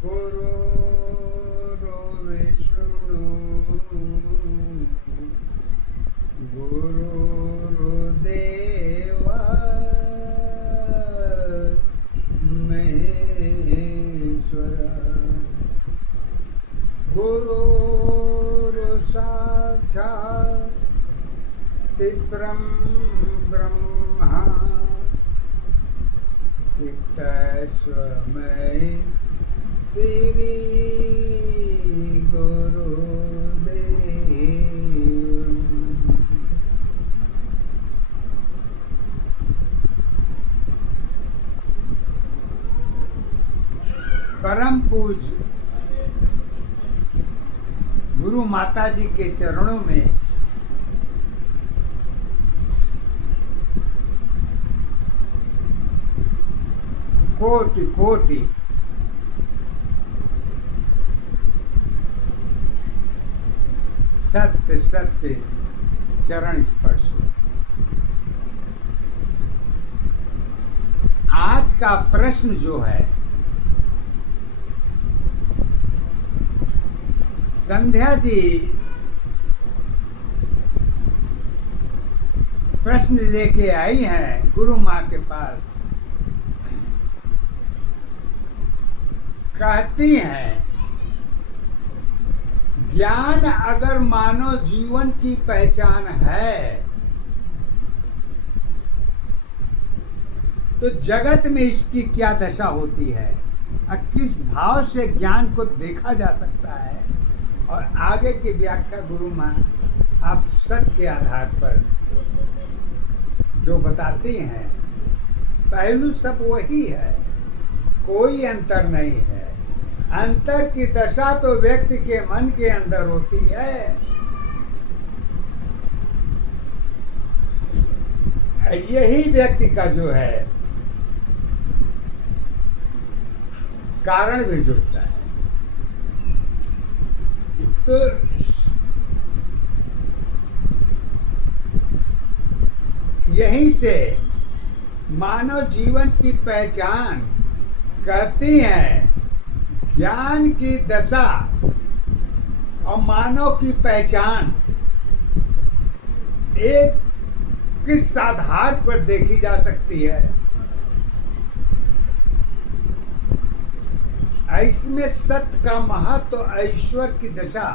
गुरुर्विष्णु गुरुर्देव महेश्वर गुरुर्साक्षात् ब्रह्मा तस्मै श्री गुरुदेव। परम पूज्य गुरु माता जी के चरणों में कोटि कोटि सत्य सत्य चरण स्पर्श। आज का प्रश्न जो है, संध्या जी प्रश्न लेके आई हैं गुरु माँ के पास। कहती हैं, ज्ञान अगर मानव जीवन की पहचान है तो जगत में इसकी क्या दशा होती है और किस भाव से ज्ञान को देखा जा सकता है। और आगे की व्याख्या गुरु माँ आप सत्य के आधार पर जो बताती हैं, पहलू सब वही है, कोई अंतर नहीं है। अंतर की दशा तो व्यक्ति के मन के अंदर होती है। यही व्यक्ति का जो है कारण भी जुड़ता है। तो यहीं से मानव जीवन की पहचान कहती है। ज्ञान की दशा और मानव की पहचान एक किस आधार पर देखी जा सकती है। इसमें सत्य का महत्व और ईश्वर की दशा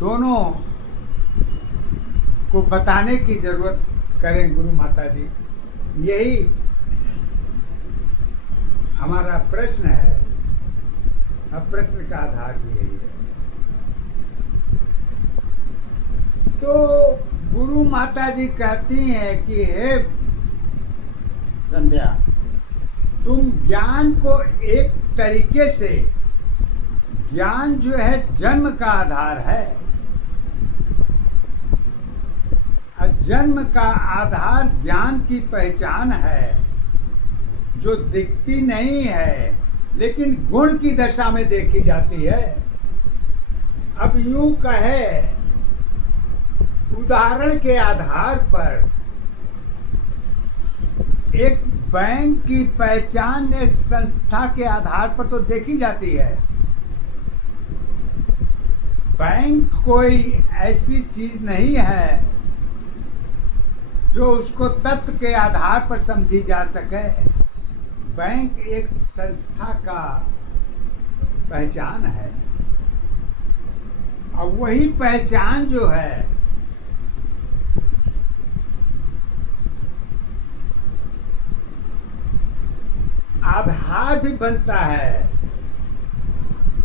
दोनों को बताने की जरूरत करें गुरु माता जी। यही हमारा प्रश्न है और प्रश्न का आधार भी यही है। तो गुरु माता जी कहती हैं कि हे संध्या, तुम ज्ञान को एक तरीके से, ज्ञान जो है जन्म का आधार है और जन्म का आधार ज्ञान की पहचान है जो दिखती नहीं है लेकिन गुण की दशा में देखी जाती है। अब यूं कहे, उदाहरण के आधार पर एक बैंक की पहचान एक संस्था के आधार पर तो देखी जाती है। बैंक कोई ऐसी चीज नहीं है जो उसको तत्व के आधार पर समझी जा सके। बैंक एक संस्था का पहचान है और वही पहचान जो है आधार भी बनता है।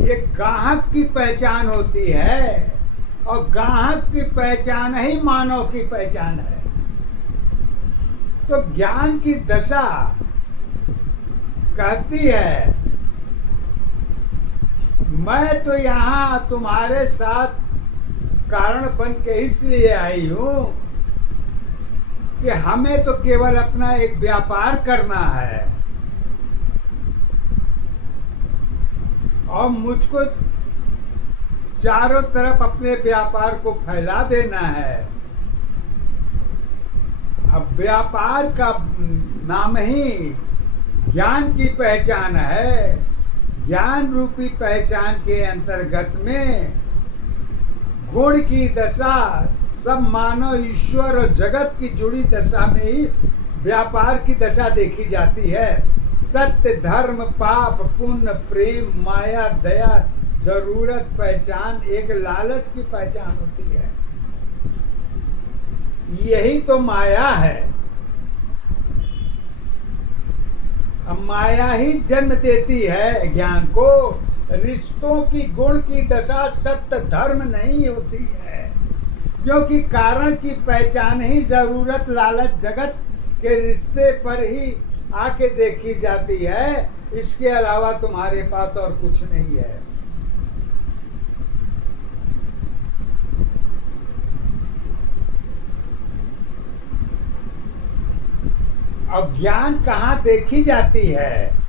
ये ग्राहक की पहचान होती है और ग्राहक की पहचान ही मानव की पहचान है। तो ज्ञान की दशा कहती है, मैं तो यहाँ तुम्हारे साथ कारण बन के इसलिए आई हूँ कि हमें तो केवल अपना एक व्यापार करना है और मुझको चारों तरफ अपने व्यापार को फैला देना है। अब व्यापार का नाम ही ज्ञान की पहचान है। ज्ञान रूपी पहचान के अंतर्गत में गुण की दशा सब मानव, ईश्वर और जगत की जुड़ी दशा में ही व्यापार की दशा देखी जाती है। सत्य, धर्म, पाप, पुण्य, प्रेम, माया, दया, जरूरत, पहचान एक लालच की पहचान होती है। यही तो माया है। अब माया ही जन्म देती है ज्ञान को। रिश्तों की गुण की दशा सत्य धर्म नहीं होती है, क्योंकि कारण की पहचान ही जरूरत, लालच, जगत के रिश्ते पर ही आके देखी जाती है। इसके अलावा तुम्हारे पास और कुछ नहीं है। अब ज्ञान कहाँ देखी जाती है?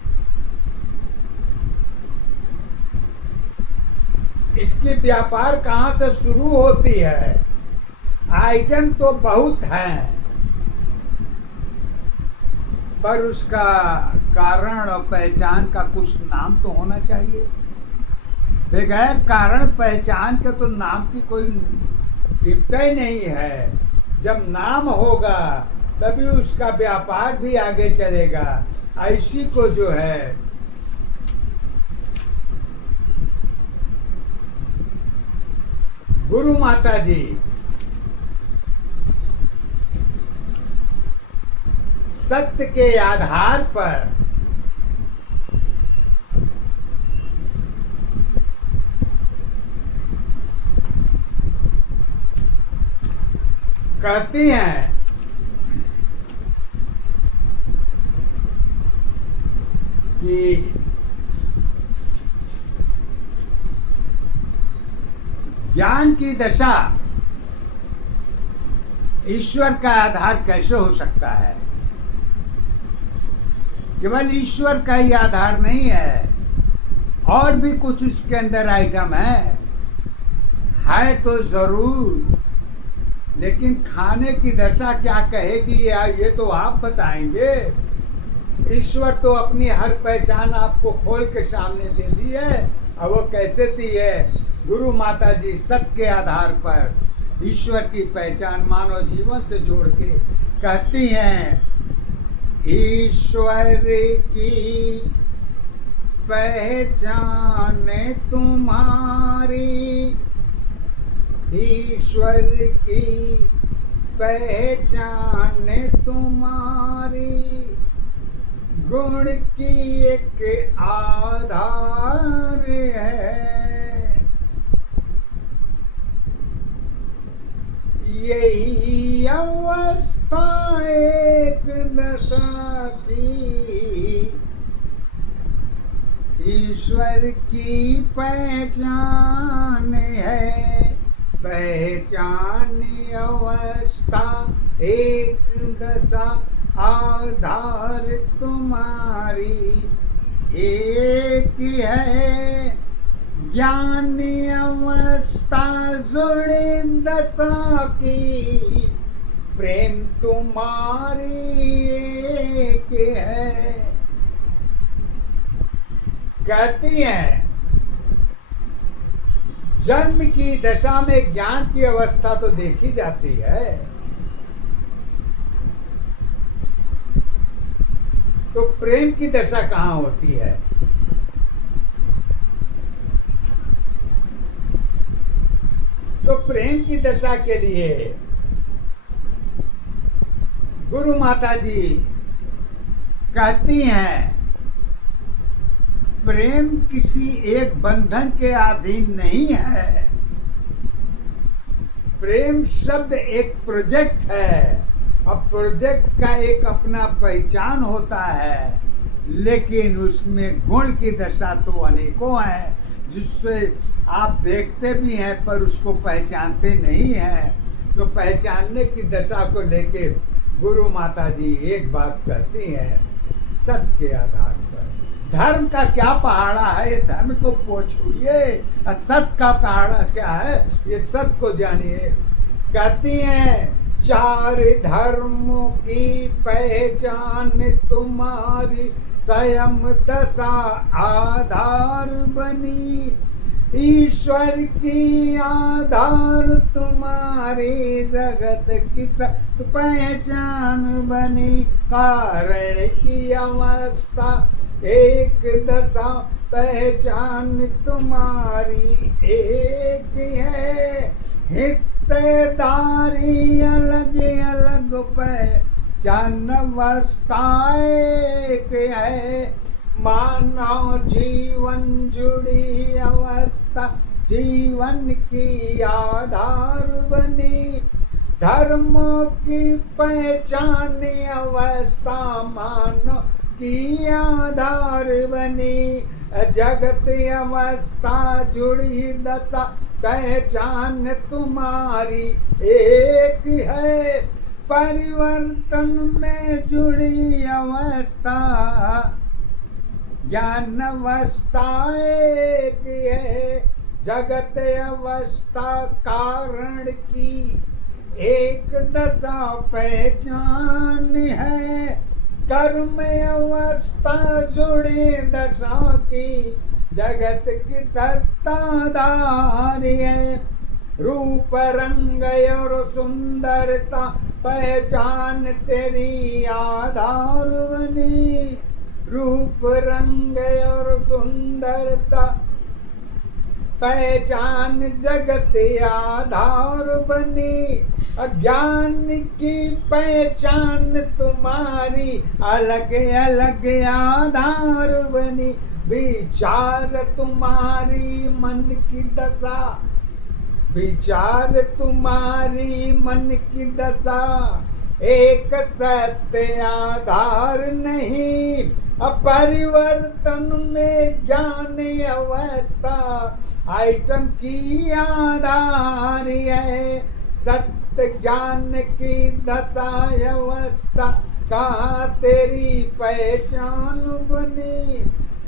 इसकी व्यापार कहाँ से शुरू होती है? आइटम तो बहुत हैं, पर उसका कारण और पहचान का कुछ नाम तो होना चाहिए। बगैर कारण पहचान के तो नाम की कोई कीमत ही नहीं है। जब नाम होगा तभी उसका व्यापार भी आगे चलेगा। ऐसी को जो है गुरु माता जी सत्य के आधार पर कहती हैं कि ज्ञान की दशा ईश्वर का आधार कैसे हो सकता है? केवल ईश्वर का ही आधार नहीं है, और भी कुछ उसके अंदर आइटम है तो जरूर, लेकिन खाने की दशा क्या कहेगी या ये तो आप बताएंगे। ईश्वर तो अपनी हर पहचान आपको खोल के सामने दे दी है, और वो कैसे दी है? गुरु माता जी सत्य के आधार पर ईश्वर की पहचान मानव जीवन से जोड़ के कहती हैं, ईश्वर की पहचान तुम्हारी, ईश्वर की पहचान तुम्हारी, गुण की एक आधार है। यही अवस्था एक दशा की, ईश्वर की पहचान है। पहचान अवस्था एक दशा, आधार तुम्हारी एक है। ज्ञान अवस्था जुड़े दशा की, प्रेम तुम्हारी एक है। कहती हैं जन्म की दशा में ज्ञान की अवस्था तो देखी जाती है, तो प्रेम की दशा कहाँ होती है? तो प्रेम की दशा के लिए गुरु माता जी कहती हैं, प्रेम किसी एक बंधन के अधीन नहीं है। प्रेम शब्द एक प्रोजेक्ट है, अब प्रोजेक्ट का एक अपना पहचान होता है, लेकिन उसमें गुण की दशा तो अनेकों हैं, जिससे आप देखते भी हैं पर उसको पहचानते नहीं हैं। तो पहचानने की दशा को लेके गुरु माता जी एक बात कहती हैं, सत्य के आधार पर। धर्म का क्या पहाड़ा है, ये धर्म को छोड़िए, सत्य का पहाड़ा क्या है ये सत्य को जानिए। कहती हैं चार धर्मों की पहचान तुम्हारी स्वयं दशा आधार बनी। ईश्वर की आधार तुम्हारी जगत की सत पहचान बनी। कारण की अवस्था एक दशा पहचान तुम्हारी एक है। हिस्सेदारी अलग अलग पहचान अवस्था एक है। मानव जीवन जुड़ी अवस्था जीवन की आधार बनी। धर्मों की पहचान अवस्था मानव की आधार बनी। जगत अवस्था जुड़ी दशा पहचान तुम्हारी एक है। परिवर्तन में जुड़ी अवस्था ज्ञान अवस्था एक है। जगत अवस्था कारण की एक दशा पहचान है। कर्म अवस्था जुड़े दशा की जगत की सत्ताधार है। रूप रंग और सुंदरता पहचान तेरी आधार बनी। रूप रंग और सुंदरता पहचान जगत आधार बनी। अज्ञान की पहचान तुम्हारी अलग अलग आधार बनी। विचार तुम्हारी मन की दशा विचार तुम्हारी मन की दशा एक सत्य आधार नहीं। अपरिवर्तन में ज्ञान अवस्था आइटम की आधार है। सत्य ज्ञान की दशा अवस्था का तेरी पहचान बनी।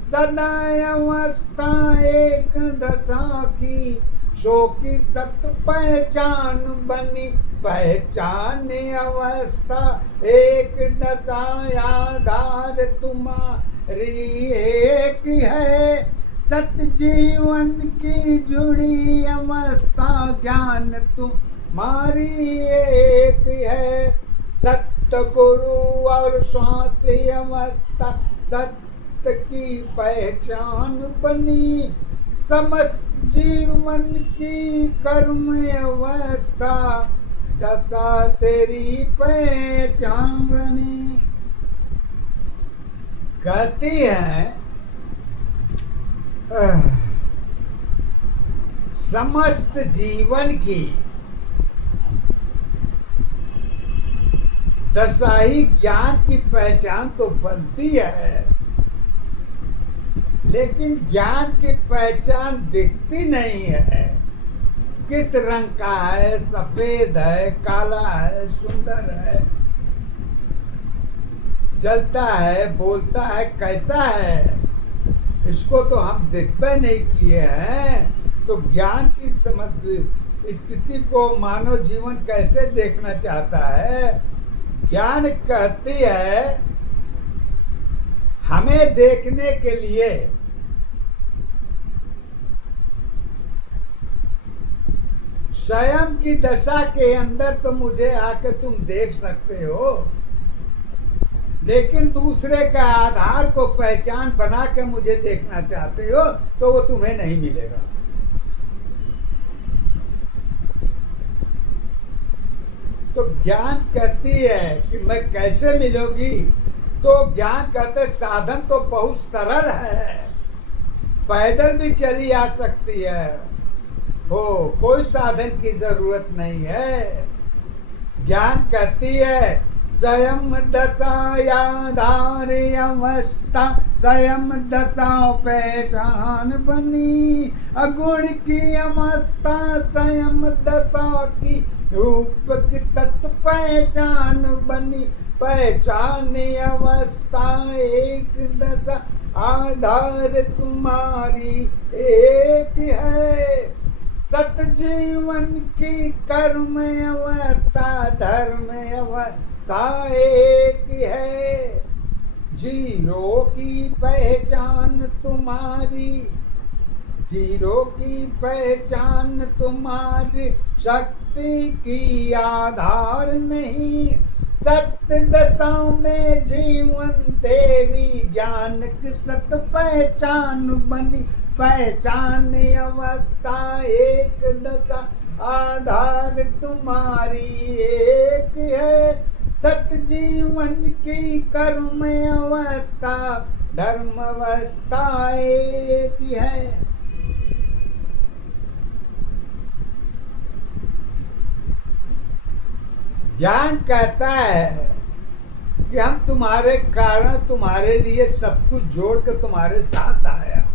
सदा अवस्था एक दशा की शो की सत्य पहचान बनी। पहचान अवस्था एक दशा आधार तुम्हारी एक है। सत्य जीवन की जुड़ी अवस्था ज्ञान तुम्हारी एक है। सत्य गुरु और श्वास अवस्था सत्य की पहचान बनी। समस्त जीवन की कर्म अवस्था दशा तेरी पहचान बनी। कहती है समस्त जीवन की दशा ही ज्ञान की पहचान तो बनती है, लेकिन ज्ञान की पहचान दिखती नहीं है। किस रंग का है, सफेद है, काला है, सुंदर है, चलता है, बोलता है, कैसा है, इसको तो हम देखते नहीं किए हैं। तो ज्ञान की समझ स्थिति को मानव जीवन कैसे देखना चाहता है। ज्ञान कहती है हमें देखने के लिए स्वयं की दशा के अंदर तो मुझे आके तुम देख सकते हो, लेकिन दूसरे का आधार को पहचान बना के मुझे देखना चाहते हो तो वो तुम्हें नहीं मिलेगा। तो ज्ञान कहती है कि मैं कैसे मिलोगी, तो ज्ञान कहते साधन तो बहुत सरल है, पैदल भी चली आ सकती है, हो कोई साधन की जरूरत नहीं है। ज्ञान कहती है स्वयं दशा आधार अवस्था स्वयं दशा पहचान बनी। अगुण की अवस्था स्वयं दशा की रूप की सत पहचान बनी। पहचान अवस्था एक दशा आधार तुम्हारी एक है। सत जीवन की कर्म अवस्था धर्म अवस्था एक है। जीरो की पहचान तुम्हारी, जीरो की पहचान तुम्हारी शक्ति की आधार नहीं। सत्य दशा में जीवन तेरी ज्ञान की सत पहचान बनी। पहचान अवस्था एक दशा आधार तुम्हारी एक है। सत्य जीवन की कर्म अवस्था धर्म अवस्था एक है। ज्ञान कहता है कि हम तुम्हारे कारण तुम्हारे लिए सब कुछ जोड़ कर तुम्हारे साथ आया हूँ।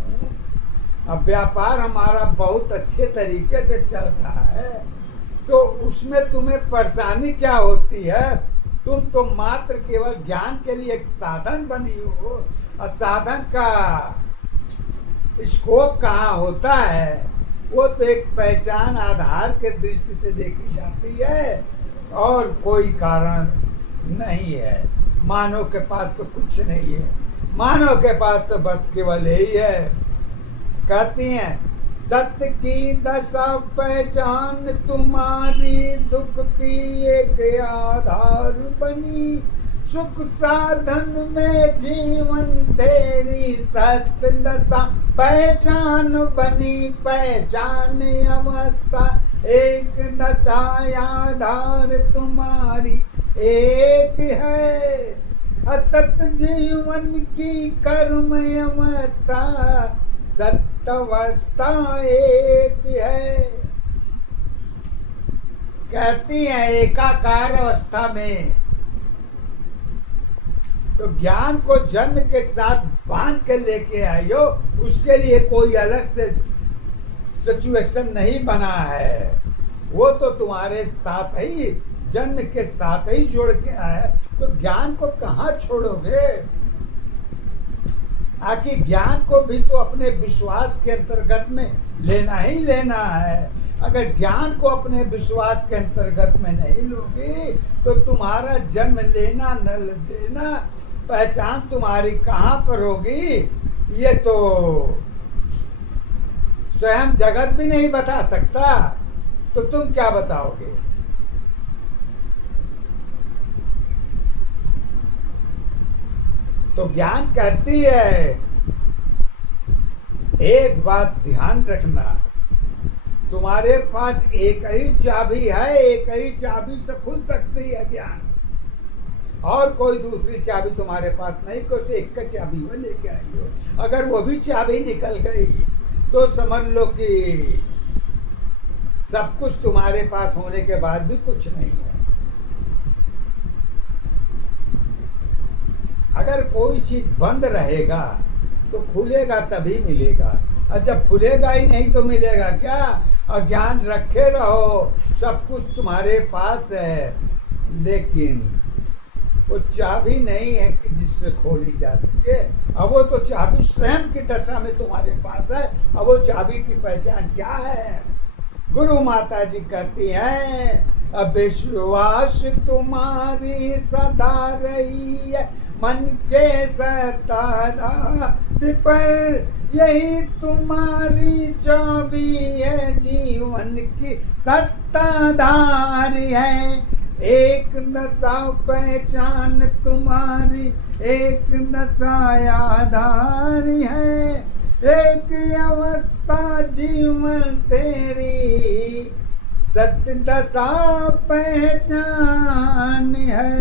अब व्यापार हमारा बहुत अच्छे तरीके से चल रहा है, तो उसमें तुम्हें परेशानी क्या होती है? तुम तो मात्र केवल ज्ञान के लिए एक साधन बनी हो, और साधन का स्कोप कहाँ होता है? वो तो एक पहचान आधार के दृष्टि से देखी जाती है, और कोई कारण नहीं है। मानव के पास तो कुछ नहीं है, मानव के पास तो बस केवल यही है। कहती हैं सत्य की दशा पहचान तुम्हारी दुख की एक आधार बनी। सुख साधन में जीवन तेरी सत्य दशा पहचान बनी। पहचान अवस्था एक दशा आधार तुम्हारी एक है। असत जीवन की कर्म अवस्था सत्यावस्था एक है। कहती है एकाकार अवस्था में तो ज्ञान को जन्म के साथ बांध के लेके आइयो, उसके लिए कोई अलग से सिचुएशन नहीं बना है। वो तो तुम्हारे साथ ही जन्म के साथ ही जोड़ के आया, तो ज्ञान को कहाँ छोड़ोगे? आखिर ज्ञान को भी तो अपने विश्वास के अंतर्गत में लेना ही लेना है। अगर ज्ञान को अपने विश्वास के अंतर्गत में नहीं लोगे तो तुम्हारा जन्म लेना न लेना, पहचान तुम्हारी कहाँ पर होगी? ये तो स्वयं जगत भी नहीं बता सकता, तो तुम क्या बताओगे? तो ज्ञान कहती है एक बात ध्यान रखना, तुम्हारे पास एक ही चाबी है, एक ही चाबी से खुल सकती है ज्ञान, और कोई दूसरी चाबी तुम्हारे पास नहीं। कोई एक का चाबी वो लेके आई हो, अगर वो भी चाबी निकल गई तो समझ लो कि सब कुछ तुम्हारे पास होने के बाद भी कुछ नहीं है। अगर कोई चीज बंद रहेगा तो खुलेगा तभी मिलेगा, और जब खुलेगा ही नहीं तो मिलेगा क्या? और ज्ञान रखे रहो, सब कुछ तुम्हारे पास है, लेकिन वो चाबी नहीं है कि जिससे खोली जा सके। अब वो तो चाबी स्वयं की दशा में तुम्हारे पास है। अब वो चाबी की पहचान क्या है? गुरु माता जी कहती हैं अब विश्वास तुम्हारी सदा रही है मन के सत्ताधार पर, यही तुम्हारी चाबी है जीवन की सत्ताधार है। एक दशा पहचान तुम्हारी एक दशा आधार है। एक अवस्था जीवन तेरी सत्य दशा पहचान है।